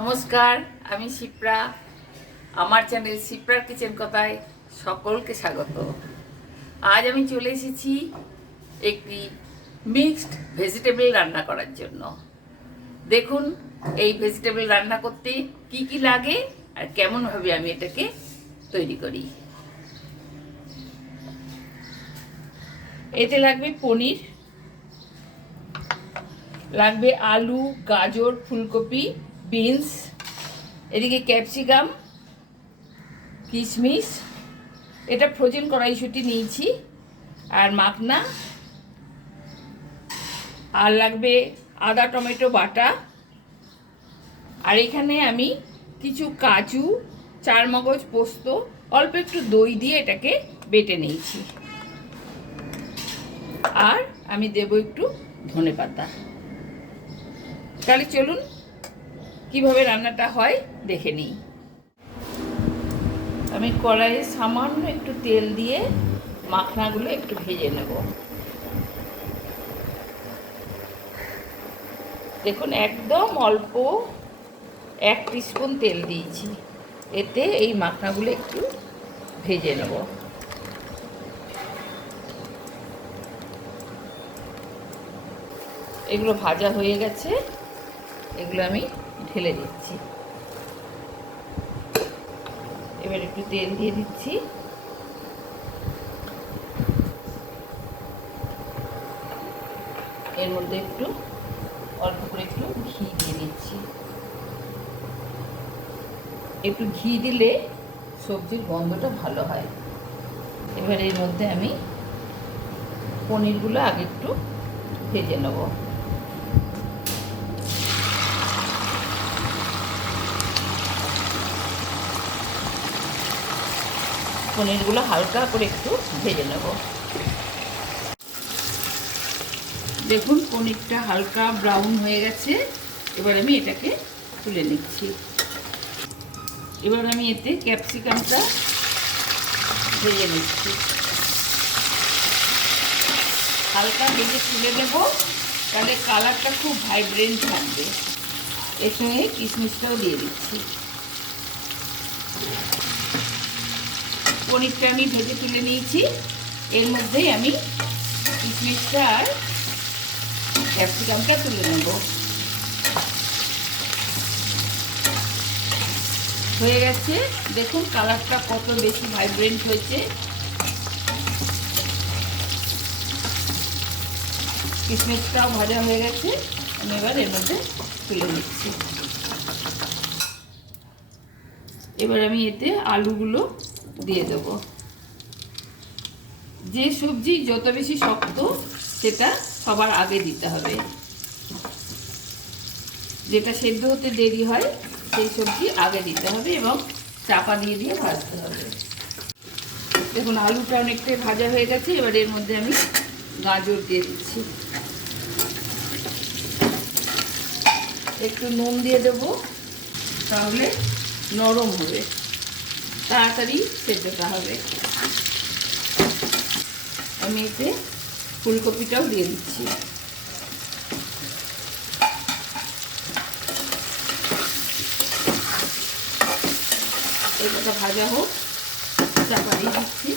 নমস্কার, আমি শিপ্রা। আমার চ্যানেল শিপ্রার কিচেন কথায় সকলকে স্বাগত। আজ আমি চলে এসেছি একটি মিক্সড ভেজিটেবল রান্না করার জন্য। দেখুন এই ভেজিটেবল রান্না করতে কি কি লাগে আর কেমনভাবে আমি এটাকে তৈরি করি। এতে লাগবে পনির, লাগবে আলু, গাজর, ফুলকপি, বিনস, এদিকে ক্যাপসিকাম, কিশমিশ, এটা ফ্রোজেন কড়াইশুঁটি নিয়েছি, আর মাখনা, আর লাগবে আদা টমেটো বাটা, আর এখানে আমি কিছু কাজু, চারমগজ, পোস্ত, অল্প একটু দই দিয়ে এটাকে বেটে নিয়েছি, আর আমি দেব একটু ধনেপাতা। তাহলে চলুন কিভাবে রান্নাটা হয় দেখে নিই। আমি কড়াইয়ে সামান্য একটু তেল দিয়ে মাখনাগুলো একটু ভেজে নেব। দেখুন একদম অল্প 1 টিস্পুন তেল দিয়েছি, এতে এই মাখনাগুলো একটু ভেজে নেব। এগুলো ভাজা হয়ে গেছে, এগুলো আমি ঢেলে দিচ্ছি। এবার একটু তেল দিয়ে দিচ্ছি, এর মধ্যে একটু অল্প করে একটু ঘি দিয়ে দিচ্ছি। একটু ঘি দিলে সবজির গন্ধটা ভালো হয়। এবার এর মধ্যে আমি পনিরগুলো আগে একটু ভেজে নেব। পনিরগুলো হালকা করে একটু ভেজে নেব। দেখুন পনিরটা হালকা ব্রাউন হয়ে গেছে, এবার আমি এটাকে তুলে নিচ্ছি। এবার আমি এতে ক্যাপসিকামটা ভেজে নিচ্ছি, হালকা ভেজে তুলে নেব, তাহলে কালারটা খুব ভাইব্রেন্ট থাকবে। এর সঙ্গে কিশমিশটাও দিয়ে দিচ্ছি। পনিরটা আমি ভেজে তুলে নিয়েছি, এর মধ্যেই আমি কিশমিশটা আর ক্যাপসিকামটা তুলে নেব। হয়ে গেছে, দেখুন কালারটা কত বেশি ভাইব্রেন্ট হয়েছে। কিশমিশটাও ভাজা হয়ে গেছে, আমি এবার এর মধ্যে তুলে নিচ্ছি। এবার আমি এতে আলুগুলো দিয়ে দেব। যে সবজি যত বেশি শক্ত সেটা সবার আগে দিতে হবে, যেটা সেদ্ধ হতে দেরি হয় সেই সবজি আগে দিতে হবে এবং চাপা দিয়ে দিয়ে ভাজতে হবে। দেখুন আলুটা অনেকটাই ভাজা হয়ে গেছে, এবার এর মধ্যে আমি গাজর দিয়ে দিচ্ছি। একটু নুন দিয়ে দেব, তাহলে নরম হবে, তাড়াতাড়ি সেদ্ধটা হবে। আমি এতে ফুলকপিটাও দিয়ে দিচ্ছি। এটা ভাজা হোক, চাপা দিয়ে দিচ্ছি।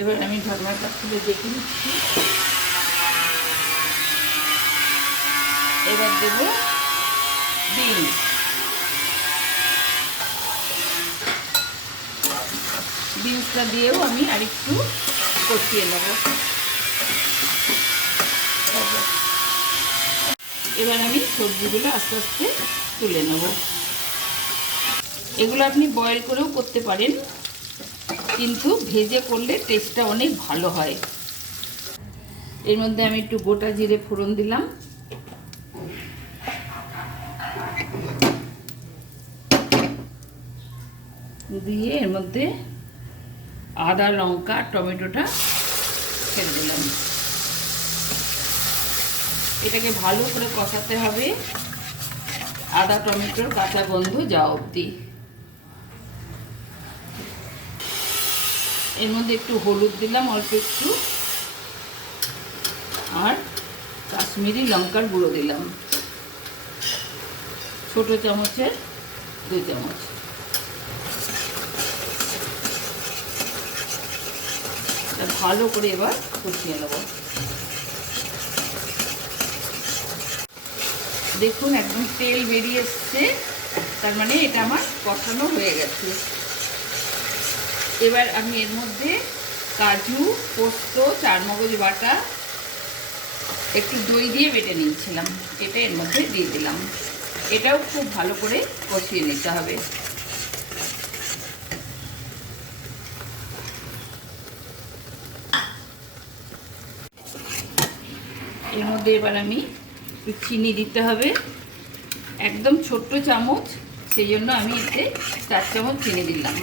এবার আমি ঢাকনাটা খুলে দেখে নিচ্ছি। এবার দেব বিনস। বিনসটা দিয়েও আমি আরেকটু কষিয়ে নেব। এবার আমি সবজিগুলো আস্তে আস্তে তুলে নেব। এগুলো আপনি বয়েল করেও করতে পারেন, কিন্তু ভেজে করলে টেস্টটা অনেক ভালো হয়। এর মধ্যে আমি একটু গোটা জিরে ফোড়ন দিলাম, দিয়ে এর মধ্যে আদা, লঙ্কা, টমেটোটা ছেড়ে দিলাম। এটাকে ভালো করে কষাতে হবে আদা টমেটোর কাঁচা গন্ধ যাওয়া অবধি। এর মধ্যে একটু হলুদ দিলাম অল্প একটু, আর কাশ্মীরি লঙ্কার গুঁড়ো দিলাম। ছোট চামচের 2 চামচ। ভালো করে এবার কষিয়ে নেব। দেখুন একদম তেল বেরিয়ে এসছে, তার মানে এটা আমার কষানো হয়ে গেছে। এবার আমি এর মধ্যে কাজু, পোস্ত, চারমগজ বাটা, একটু দই দিয়ে বেটে নিয়েছিলাম, এটা এর মধ্যে দিয়ে দিলাম। এটাও খুব ভালো করে কষিয়ে নিতে হবে। এর মধ্যে এবার আমি একটু চিনি দিতে হবে, একদম ছোট্ট চামচ, সেই জন্য আমি এতে 4 চামচ চিনি দিলাম।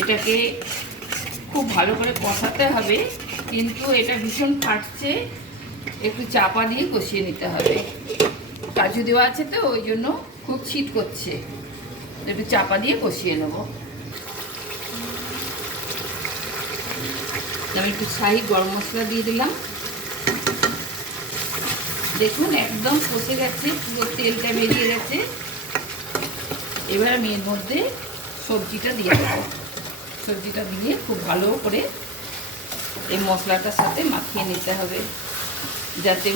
এটাকে খুব ভালো করে কষাতে হবে, কিন্তু এটা ভীষণ ফাটছে, একটু চাপা দিয়ে কষিয়ে নিতে হবে। কাজু দেওয়া আছে তো ওই জন্য খুব ছিট করছে, একটু চাপা দিয়ে কষিয়ে নেব। আমি একটু শাহি গরম মশলা দিয়ে দিলাম। দেখুন একদম কষে গেছে, পুরো তেলটা বেরিয়ে গেছে। এবার আমি এর মধ্যে সবজিটা দিয়ে দেবো। সবজিটা দিয়ে খুব ভালো করে এই মশলাটার সাথে মাখিয়ে নিতে হবে, যাতে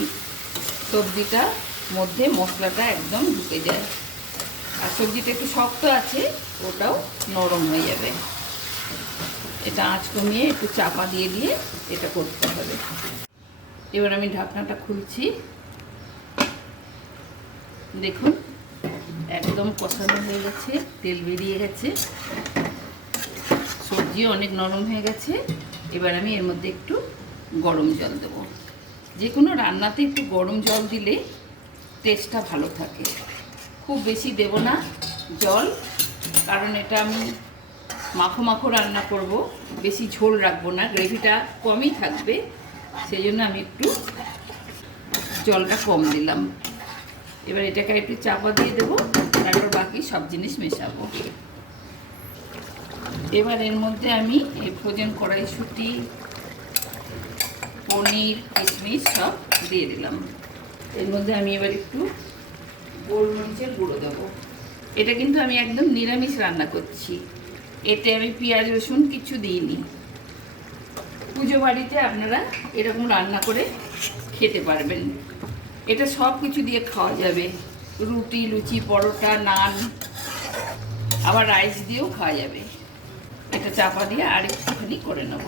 সবজিটার মধ্যে মশলাটা একদম ঢুকে যায়। আর সবজিটা একটু শক্ত আছে, ওটাও নরম হয়ে যাবে। এটা আঁচ কমিয়ে একটু চাপা দিয়ে দিয়ে এটা করতে হবে। এবার আমি ঢাকনাটা খুলছি। দেখুন একদম কষানো হয়ে গেছে, তেল বেরিয়ে গেছে, সবজিও অনেক নরম হয়ে গেছে। এবার আমি এর মধ্যে একটু গরম জল দেবো। যে কোনো রান্নাতে একটু গরম জল দিলে টেস্টটা ভালো থাকে। খুব বেশি দেব না জল, কারণ এটা আমি মাখো মাখো রান্না করব, বেশি ঝোল রাখবো না, গ্রেভিটা কমই থাকবে, সেই জন্য আমি একটু জলটা কম দিলাম। এবার এটাকে একটু চাপা দিয়ে দেবো, তারপর বাকি সব জিনিস মেশাবো। এবার এর মধ্যে আমি এই ফ্রোজেন কড়াইশুঁটি, পনির, কিশমিশ সব দিয়ে দিলাম। এর মধ্যে আমি এবার একটু গোলমরিচের গুঁড়ো দেবো। এটা কিন্তু আমি একদম নিরামিষ রান্না করছি, এতে আমি পেঁয়াজ রসুন কিছু দিইনি। পুজো বাড়িতে আপনারা এরকম রান্না করে খেতে পারবেন। এটা সব কিছু দিয়ে খাওয়া যাবে, রুটি, লুচি, পরোটা, নান, আবার রাইস দিয়েও খাওয়া যাবে। এটা চাপা দিয়ে আর একটুখানি করে নেব।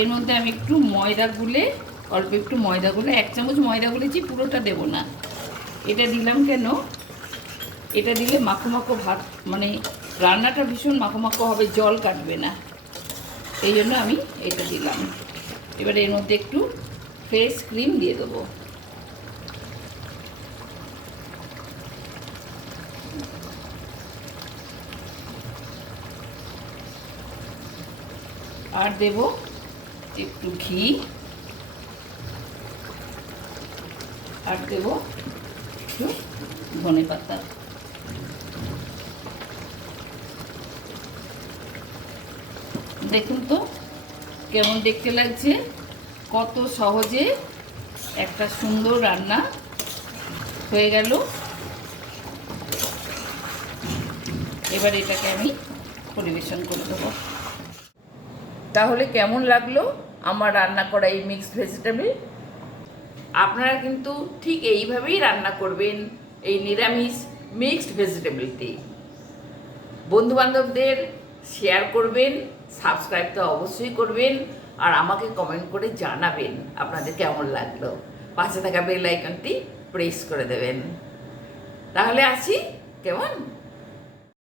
এর মধ্যে আমি একটু ময়দা গুলে, অল্প একটু ময়দা গুলে, 1 চামচ ময়দা গুলেছি, পুরোটা দেব না। এটা দিলাম কেন, এটা দিলে মাখো মাখো ভাত, মানে রান্নাটা ভীষণ মাখো মাখো হবে, জল কাটবে না, এই জন্য আমি এটা দিলাম। এবার এর মধ্যে একটু ফ্রেশ ক্রিম দিয়ে দেবো। আর দেব একটু ঘি, আর দেব একটু ধনে পাতা। দেখুন তো কেমন দেখতে লাগছে, কত সহজে একটা সুন্দর রান্না হয়ে গেল। এবার এটাকে আমি পরিবেশন করে দেবো। তাহলে কেমন লাগলো আমার রান্না করা এই মিক্সড ভেজিটেবল? আপনারা কিন্তু ঠিক এইভাবেই রান্না করবেন এই নিরামিষ মিক্সড ভেজিটেবলটি। বন্ধুবান্ধবদের শেয়ার করবেন, সাবস্ক্রাইব তো অবশ্যই করবেন, আর আমাকে কমেন্ট করে জানাবেন আপনাদের কেমন লাগলো। পাশে থাকা বেল আইকনটি প্রেস করে দেবেন। তাহলে আসি, কেমন?